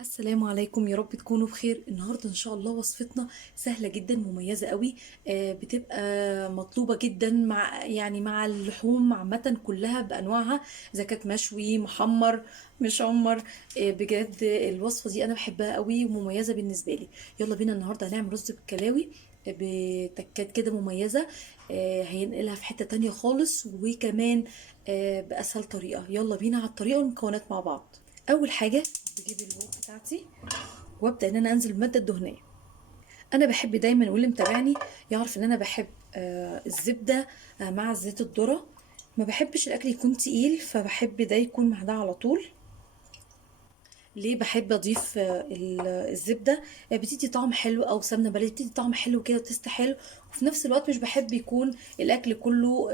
السلام عليكم، يا رب تكونوا بخير. النهارده ان شاء الله وصفتنا سهله جدا مميزه قوي. بتبقى مطلوبه جدا مع اللحوم عامه كلها بانواعها، اذا كانت مشوي محمر مشمر. بجد الوصفه دي انا بحبها قوي ومميزه بالنسبه لي. يلا بينا النهارده هنعمل رز بالكلاوي بتكات كده مميزه. هينقلها في حته تانية خالص، وكمان باسهل طريقه. يلا بينا على الطريقه والمكونات مع بعض. اول حاجه بجيب البوق بتاعتي وابدا ان انا انزل بالماده الدهنيه. انا بحب دايما، واللي متابعني يعرف ان انا بحب الزبده مع زيت الذره. ما بحبش الاكل يكون تقيل، فبحب ده يكون مع ده على طول. ليه بحب اضيف الزبده؟ بتدي طعم حلو، او سمنه بلدي بتدي طعم حلو كده وتست حلو. وفي نفس الوقت مش بحب يكون الاكل كله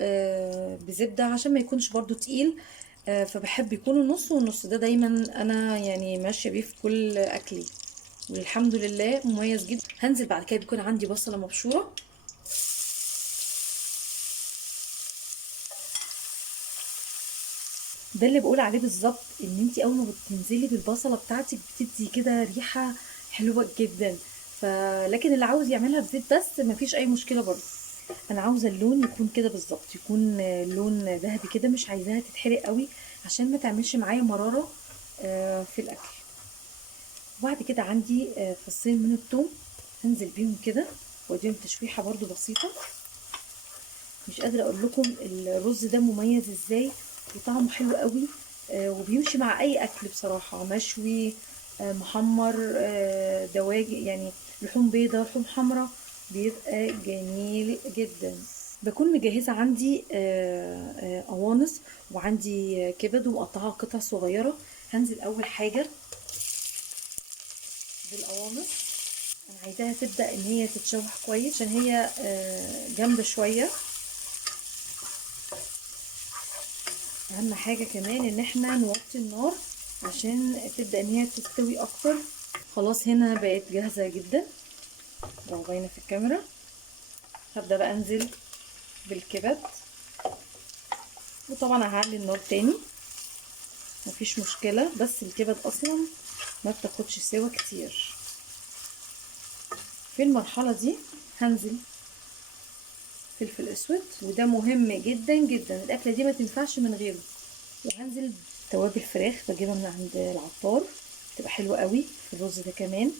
بزبده عشان ما يكونش برضو تقيل. فبحب يكون النص والنص، ده دايما انا يعني ماشيه بيه في كل اكلي، والحمد لله مميز جدا. هنزل بعد كده بيكون عندي بصله مبشوره. ده اللي بقول عليه بالظبط، ان انتي اول ما بتنزلي بالبصله بتاعتك بتدي كده ريحه حلوه جدا. لكن اللي عاوز يعملها بزيت بس مفيش اي مشكله برضه. انا عاوزه اللون يكون كده بالظبط، يكون لون ذهبي كده، مش عايزاها تتحرق قوي عشان ما تعملش معايا مراره في الاكل. وبعد كده عندي فصين من الثوم، هنزل بيهم كده واديهم تشويحه برضو بسيطه. مش قادره اقول لكم الرز ده مميز ازاي وطعمه حلو قوي. وبيمشي مع اي اكل بصراحه، مشوي محمر دواجن يعني، لحوم بيضه لحوم حمراء، بيبقى جميل جدا. بكون مجهزه عندي قوانص، وعندي كبد ومقطعها قطع صغيره. هنزل اول حاجه بالقوانص. انا عايزاها تبدا ان هي تتشوح كويس عشان هي جامده شويه. اهم حاجة كمان ان احنا نوطي النار عشان تبدأ ان هي تستوي اكتر. خلاص هنا بقت جاهزة جدا، لو باينة في الكاميرا. هبدأ بقى انزل بالكبد، وطبعا هعلي النار تاني مفيش مشكلة، بس الكبد اصلا ما بتاخدش سوا كتير. في المرحلة دي هنزل فلفل اسود، وده مهم جدا جدا، الاكلة دي ما تنفعش من غيره. وهنزل توابل فراخ بجيبها من عند العطار، تبقى حلوة قوي في الرز ده كمان.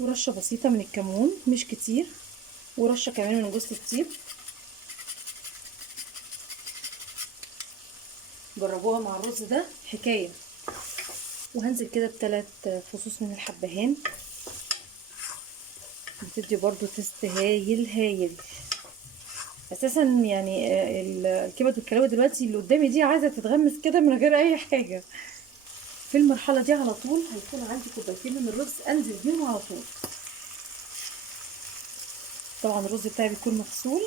ورشة بسيطة من الكمون مش كتير، ورشة كمان من جوز الطيب. جربوها مع الرز ده حكاية. وهنزل كده بثلاث فصوص من الحبهان، بتدي برضو تست هايل هايل. اساسا يعني الكبد والكلاوي دلوقتي اللي قدامي دي عايزة تتغمس كده من غير اي حاجة. في المرحلة دي على طول هيكون عندي كوبايتين من الرز انزل بيهم على طول. طبعا الرز بتاعي بيكون مغسول،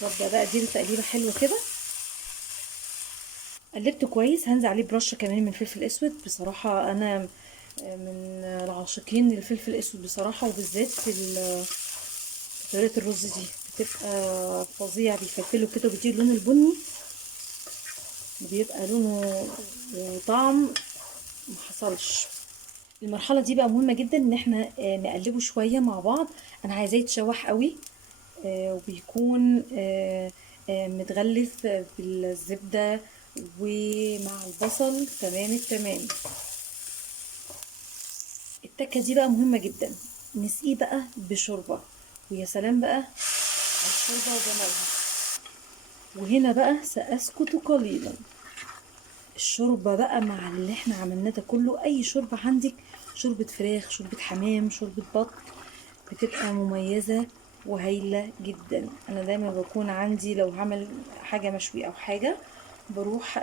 وابدا بقى اديله تقليبه حلوه كده. قلبته كويس، هنزل عليه برشه كمان من فلفل اسود. بصراحه انا من العاشقين للفلفل الاسود بصراحه، وبالذات في طريقه الرز دي بتبقى فظيع. بيفلفله كده وبيديه اللون البني، بيبقى لونه وطعم ما حصلش. المرحله دي بقى مهمه جدا ان احنا نقلبه شويه مع بعض. انا عايزاه يتشوح قوي، وبيكون متغلف بالزبدة ومع البصل تمام التمام. التكة دي بقى مهمة جدا، نسقيه بقى بشوربة، ويا سلام بقى على الشوربة وجمالها. وهنا بقى سأسكت قليلا. الشوربة بقى مع اللي احنا عملناه ده كله، اي شوربة عندك، شوربة فراخ شوربة حمام شوربة بط، بتبقى مميزة وهايلة جدا. انا دايما بكون عندي لو هعمل حاجة مشوي او حاجة، بروح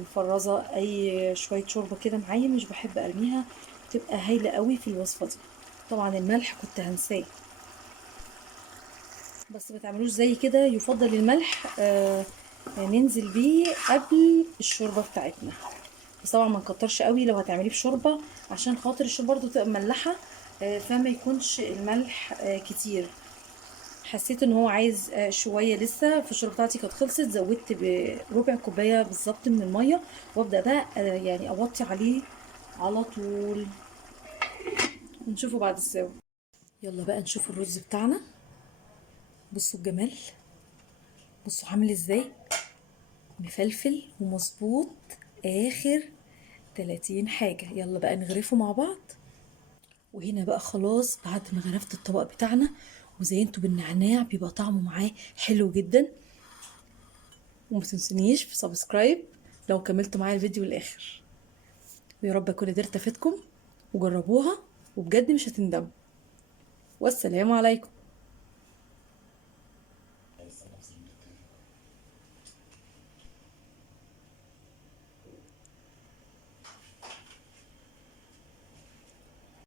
مفرزة اي شوية شوربة كده معايا، مش بحب ارميها، بتبقى هايلة قوي في الوصفة دي. طبعا الملح كنت هنساه، بس ما تعملوش زي كده. يفضل الملح ننزل بيه قبل الشوربة بتاعتنا، بس طبعا ما نكترش قوي لو هتعمليه في شوربة، عشان خاطر الشوربة برضو تبقى مملحة. فما يكونش الملح كتير. حسيت ان هو عايز شويه لسه، في الشوربه بتاعتي كانت خلصت، زودت بربع كوبايه بالظبط من الميه، وابدا بقى يعني اوطي عليه على طول. نشوفه بعد السوا. يلا بقى نشوف الرز بتاعنا. بصوا الجمال، بصوا عامل ازاي، مفلفل ومظبوط اخر 30 حاجة. يلا بقى نغرفه مع بعض. وهنا بقى خلاص بعد ما غرفت الطبق بتاعنا وزينته بالنعناع بيبقى طعمه معاه حلو جدا. وما تنسونيش في سبسكرايب لو كملتوا معايا الفيديو للاخر. ويا رب اكون قدرت افيدكم، وجربوها وبجد مش هتندموا. والسلام عليكم.